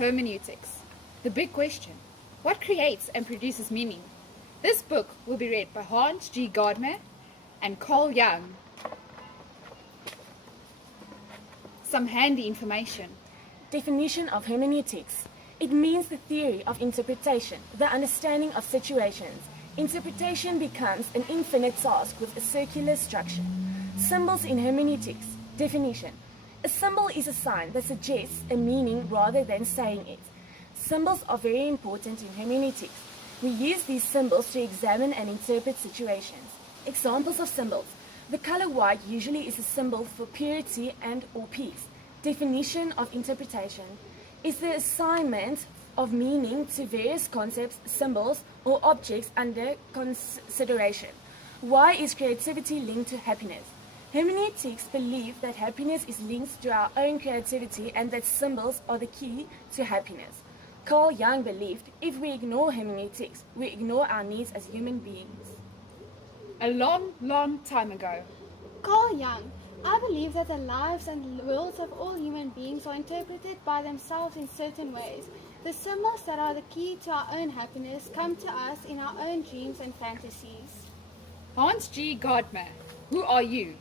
Hermeneutics. The big question: what creates and produces meaning? This book will be read by Hans G. Gardner and Carl Jung. Some handy information. Definition of hermeneutics. It means the theory of interpretation, the understanding of situations. Interpretation becomes an infinite task with a circular structure. Symbols in hermeneutics. Definition. A symbol is a sign that suggests a meaning rather than saying it. Symbols are very important in hermeneutics. We use these symbols to examine and interpret situations. Examples of symbols. The color white usually is a symbol for purity and or peace. Definition of interpretation is the assignment of meaning to various concepts, symbols, or objects under consideration. Why is creativity linked to happiness? Hermeneutics believe that happiness is linked to our own creativity and that symbols are the key to happiness. Carl Jung believed if we ignore hermeneutics, we ignore our needs as human beings. A long, long time ago. Carl Jung. I believe that the lives and worlds of all human beings are interpreted by themselves in certain ways. The symbols that are the key to our own happiness come to us in our own dreams and fantasies. Hans G. Gardner. Who are you?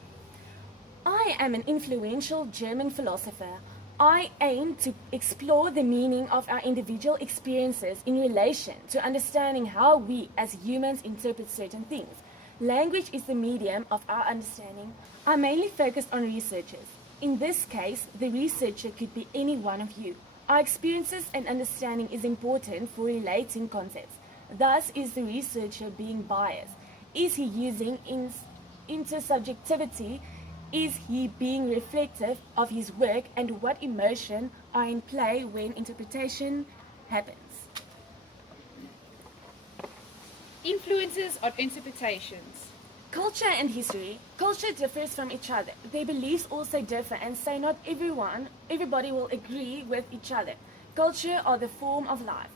I am an influential German philosopher. I aim to explore the meaning of our individual experiences in relation to understanding how we as humans interpret certain things. Language is the medium of our understanding. I'm mainly focused on researchers. In this case, the researcher could be any one of you. Our experiences and understanding is important for relating concepts. Thus, is the researcher being biased? Is he using intersubjectivity? Is he being reflective of his work, and what emotions are in play when interpretation happens? Influences on interpretations. Culture and history. Culture differs from each other. Their beliefs also differ, and so not everybody will agree with each other. Culture are the form of life.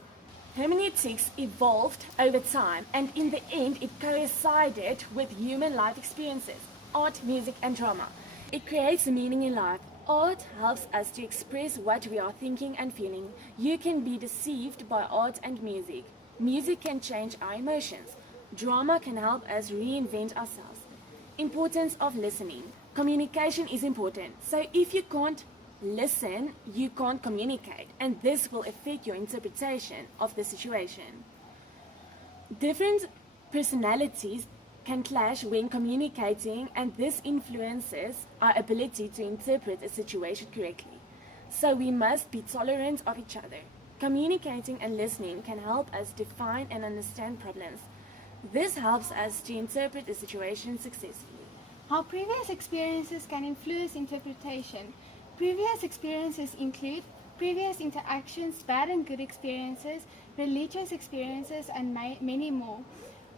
Hermeneutics evolved over time, and in the end it coincided with human life experiences. Art, music, and drama. It creates a meaning in life. Art helps us to express what we are thinking and feeling. You can be deceived by art and music. Music can change our emotions. Drama can help us reinvent ourselves. Importance of listening. Communication is important. So if you can't listen, you can't communicate, and this will affect your interpretation of the situation. Different personalities can clash when communicating, and this influences our ability to interpret a situation correctly. So we must be tolerant of each other. Communicating and listening can help us define and understand problems. This helps us to interpret a situation successfully. How previous experiences can influence interpretation. Previous experiences include previous interactions, bad and good experiences, religious experiences, and many more.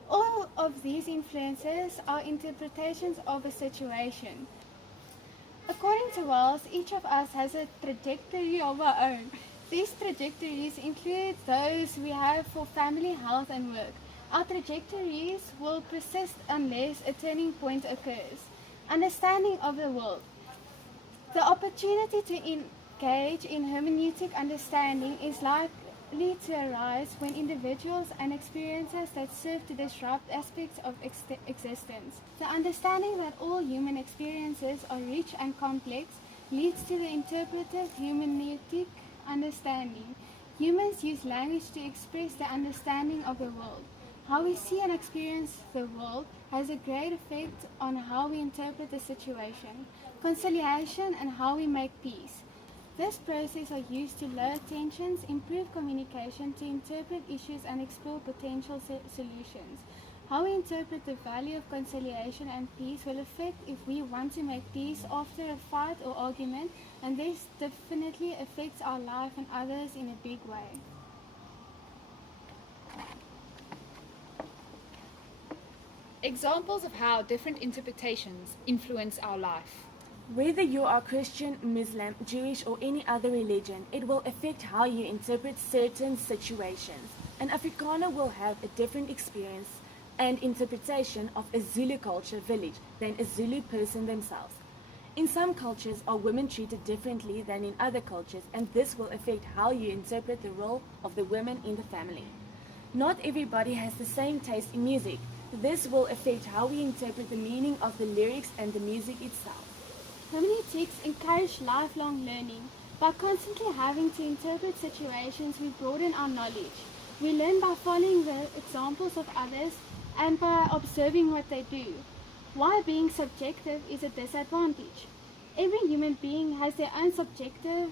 All of these influences are interpretations of a situation. According to Wells, each of us has a trajectory of our own. These trajectories include those we have for family, health, and work. Our trajectories will persist unless a turning point occurs. Understanding of the world. The opportunity to engage in hermeneutic understanding is likely to arise when individuals and experiences that serve to disrupt aspects of existence. The understanding that all human experiences are rich and complex leads to the interpretive hermeneutic understanding. Humans use language to express their understanding of the world. How we see and experience the world has a great effect on how we interpret the situation. Conciliation and how we make peace. This process are used to lower tensions, improve communication, to interpret issues and explore potential solutions. How we interpret the value of conciliation and peace will affect if we want to make peace after a fight or argument, and this definitely affects our life and others in a big way. Examples of how different interpretations influence our life. Whether you are Christian, Muslim, Jewish, or any other religion, it will affect how you interpret certain situations. An Afrikaner will have a different experience and interpretation of a Zulu culture village than a Zulu person themselves. In some cultures, are women treated differently than in other cultures, and this will affect how you interpret the role of the women in the family. Not everybody has the same taste in music. This will affect how we interpret the meaning of the lyrics and the music itself. Hermeneutics encourage lifelong learning. By constantly having to interpret situations, we broaden our knowledge. We learn by following the examples of others and by observing what they do. Why being subjective is a disadvantage. Every human being has their own subjective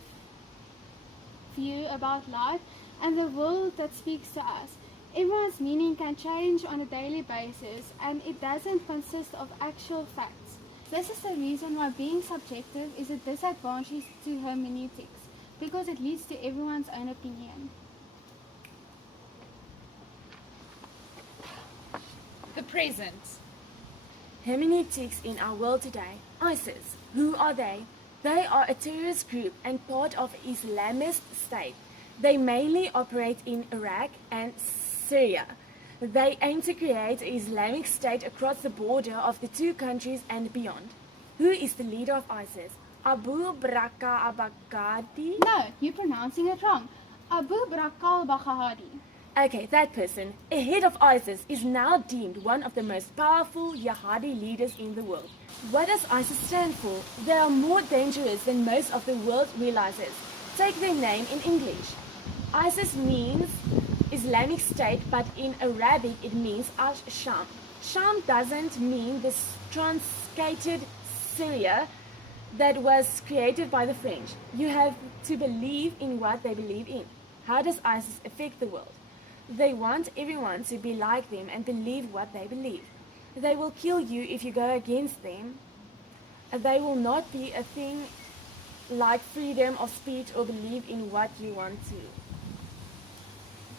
view about life and the world that speaks to us. Everyone's meaning can change on a daily basis, and it doesn't consist of actual facts. This is the reason why being subjective is a disadvantage to hermeneutics, because it leads to everyone's own opinion. The present. Hermeneutics in our world today. ISIS. Who are they? They are a terrorist group and part of Islamist state. They mainly operate in Iraq and Syria. They aim to create an Islamic state across the border of the two countries and beyond. Who is the leader of ISIS? Abu Bakr al-Baghdadi? No, you're pronouncing it wrong. Abu Bakr al-Baghdadi. Okay, that person, a head of ISIS, is now deemed one of the most powerful jihadi leaders in the world. What does ISIS stand for? They are more dangerous than most of the world realizes. Take their name in English. ISIS means Islamic State, but in Arabic it means Al-Sham. Sham doesn't mean this truncated Syria that was created by the French. You have to believe in what they believe in. How does ISIS affect the world? They want everyone to be like them and believe what they believe. They will kill you if you go against them. They will not be a thing like freedom of speech or believe in what you want to.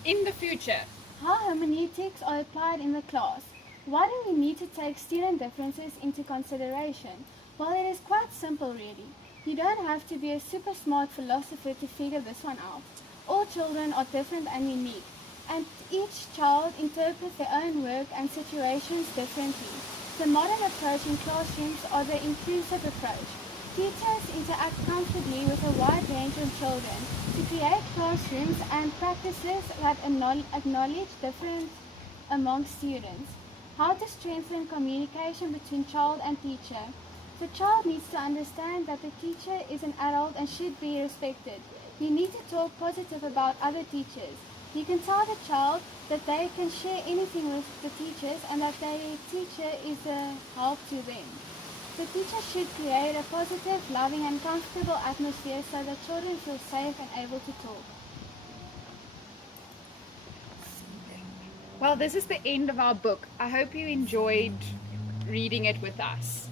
In the future. How hermeneutics are applied in the class. Why do we need to take student differences into consideration? Well, it is quite simple really. You don't have to be a super smart philosopher to figure this one out. All children are different and unique, and each child interprets their own work and situations differently. The modern approach in classrooms are the inclusive approach. Teachers interact comfortably with a wide range of children to create classrooms and practices that acknowledge difference among students. How to strengthen communication between child and teacher. The child needs to understand that the teacher is an adult and should be respected. You need to talk positive about other teachers. You can tell the child that they can share anything with the teachers and that their teacher is a help to them. The teacher should create a positive, loving and comfortable atmosphere so that children feel safe and able to talk. Well, this is the end of our book. I hope you enjoyed reading it with us.